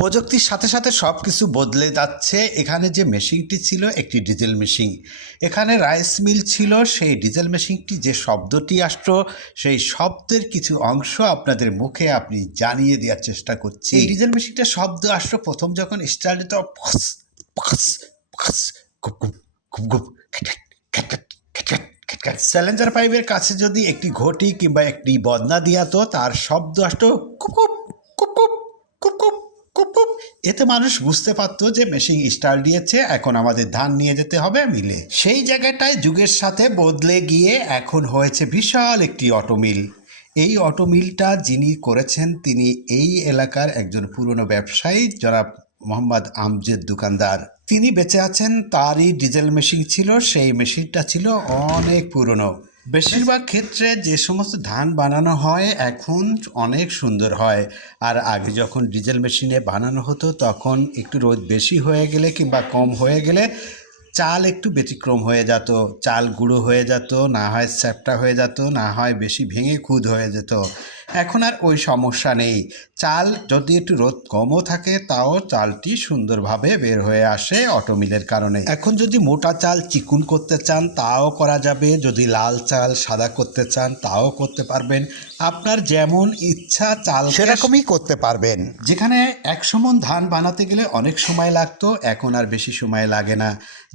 প্রযুক্তির সাথে সাথে সব কিছু বদলে যাচ্ছে। এখানে যে মেশিনটি ছিল একটি ডিজেল মেশিন, এখানে রাইস মিল ছিল। সেই ডিজেল মেশিনটি যে শব্দটি আসতো, সেই শব্দের কিছু অংশ আপনাদের মুখে আপনি জানিয়ে দেওয়ার চেষ্টা করছি। এই ডিজেল মেশিনটা শব্দ আসতো প্রথম যখন স্টার্ট হতো, ফস ফস ফস, গুপ গুপ গুপ গুপ, স্যালেঞ্জার পাইপের কাছে যদি একটি ঘটি কিংবা একটি বদনা দিয়াতো, তার শব্দ আসতো কুকুপ কুকুপ কুকুপ কুকুপ। এতে মানুষ বুঝতে পারতো যে মেশিন স্টার্ট দিয়েছে, এখন আমাদের ধান নিয়ে যেতে হবে মিলে। সেই জায়গাটায় যুগের সাথে বদলে গিয়ে এখন হয়েছে বিশাল একটি অটোমিল। এই অটোমিলটা যিনি করেছেন তিনি এই এলাকার একজন পুরনো ব্যবসায়ী, যারা মোহাম্মদ আমজেদ দোকানদার। তিনি বেঁচে আছেন, তারই ডিজেল মেশিন ছিল। সেই মেশিনটা ছিল অনেক পুরনো। বেশিরভাগ ক্ষেত্রে যে সমস্ত ধান বানানো হয় এখন অনেক সুন্দর হয়। আর আগে যখন ডিজেল মেশিনে বানানো হতো তখন একটু রোদ বেশি হয়ে গেলে কিংবা কম হয়ে গেলে চাল একটু ব্যতিক্রম হয়ে যেত, চাল গুঁড়ো হয়ে যেত, না হয় স্যাপটা হয়ে যেত, না হয় বেশি ভেঙে খুদ হয়ে যেত। এখন আর ওই সমস্যা নেই। চাল যদি একটু রোদ কমও থাকে তাও চালটি সুন্দরভাবে বের হয়ে আসে অটোমিলের কারণে। এখন যদি মোটা চাল চিকুন করতে চান তাও করা যাবে, যদি লাল চাল সাদা করতে চান তাও করতে পারবেন। আপনার যেমন ইচ্ছা চাল সেরকমই করতে পারবেন। যেখানে 100 মণ ধান বানাতে গেলে অনেক সময় লাগতো, এখন আর বেশি সময় লাগে না।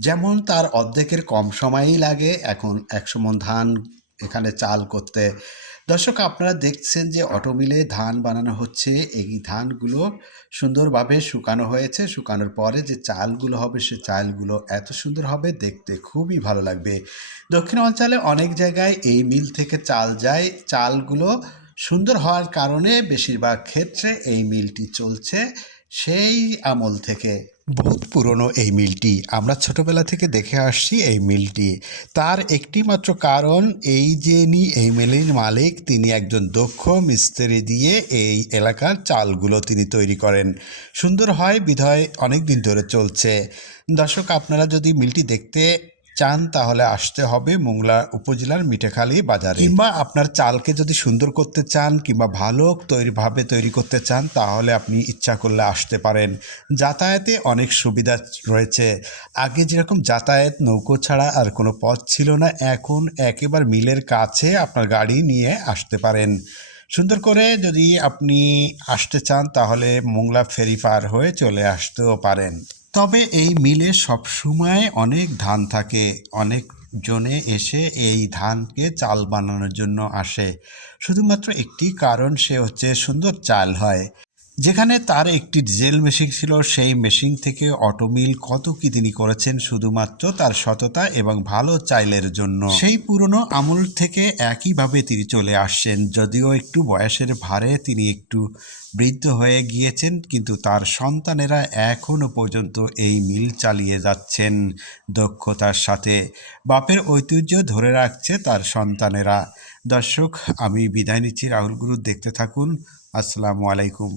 যেমন তার অর্ধেকের কম সময়ই লাগে এখন 100 মণ ধান এখানে চাল করতে। দর্শক, আপনারা দেখছেন যে অটোমিলে ধান বানানো হচ্ছে। এই ধানগুলো সুন্দরভাবে শুকানো হয়েছে। শুকানোর পরে যে চালগুলো হবে সে চালগুলো এত সুন্দর হবে, দেখতে খুবই ভালো লাগবে। দক্ষিণ অঞ্চলে অনেক জায়গায় এই মিল থেকে চাল যায়। চালগুলো সুন্দর হওয়ার কারণে বেশিরভাগ ক্ষেত্রে এই মিলটি চলছে সেই আমল থেকে। বহুত পুরনো এই মিলটি, আমরা ছোটবেলা থেকে দেখে আসছি এই মিলটি। তার একটি মাত্র কারণ এই যে এই মিলের মালিক তিনি একজন দক্ষ মিস্ত্রি দিয়ে এই এলাকার চালগুলো তিনি তৈরি করেন। সুন্দর হয় বিধায় অনেক দিন ধরে চলছে। দর্শক, আপনারা যদি মিলটি দেখতে চান তাহলে আসতে হবে মোংলা উপজেলার মিঠাখালী বাজারে, কিংবা আপনার চালকে যদি সুন্দর করতে চান কিংবা ভালো তৈরি করতে চান তাহলে আপনি ইচ্ছা করলে আসতে পারেন। যাতায়াতে অনেক সুবিধা রয়েছে। আগে যেরকম যাতায়াত নৌকো ছাড়া আর কোনো পথ ছিল না, এখন একেবারে মিলের কাছে আপনার গাড়ি নিয়ে আসতে পারেন। সুন্দর করে যদি আপনি আসতে চান তাহলে মোংলা ফেরি পার হয়ে চলে আসতেও পারেন। তবে এই মিলে সবসময় অনেক ধান থাকে। অনেক জনে এসে এই ধানকে চাল বানানোর জন্য আসে। শুধুমাত্র একটি কারণ, সে হচ্ছে সুন্দর চাল হয়। যেখানে তার একটি ডিজেল মেশিন ছিল, সেই মেশিন থেকে অটোমিল কত কি তিনি করেছেন শুধুমাত্র তার সততা এবং ভালো চাইলের জন্য। সেই পুরনো আমল থেকে একইভাবে তিনি চলে আসছেন। যদিও একটু বয়সের ভারে তিনি একটু বৃদ্ধ হয়ে গিয়েছেন, কিন্তু তার সন্তানেরা এখনও পর্যন্ত এই মিল চালিয়ে যাচ্ছেন দক্ষতার সাথে। বাপের ঐতিহ্য ধরে রাখছে তার সন্তানেরা। দর্শক, আমি বিদায় নিচ্ছি। রাহুল গুরু, দেখতে থাকুন। আসসালামু আলাইকুম।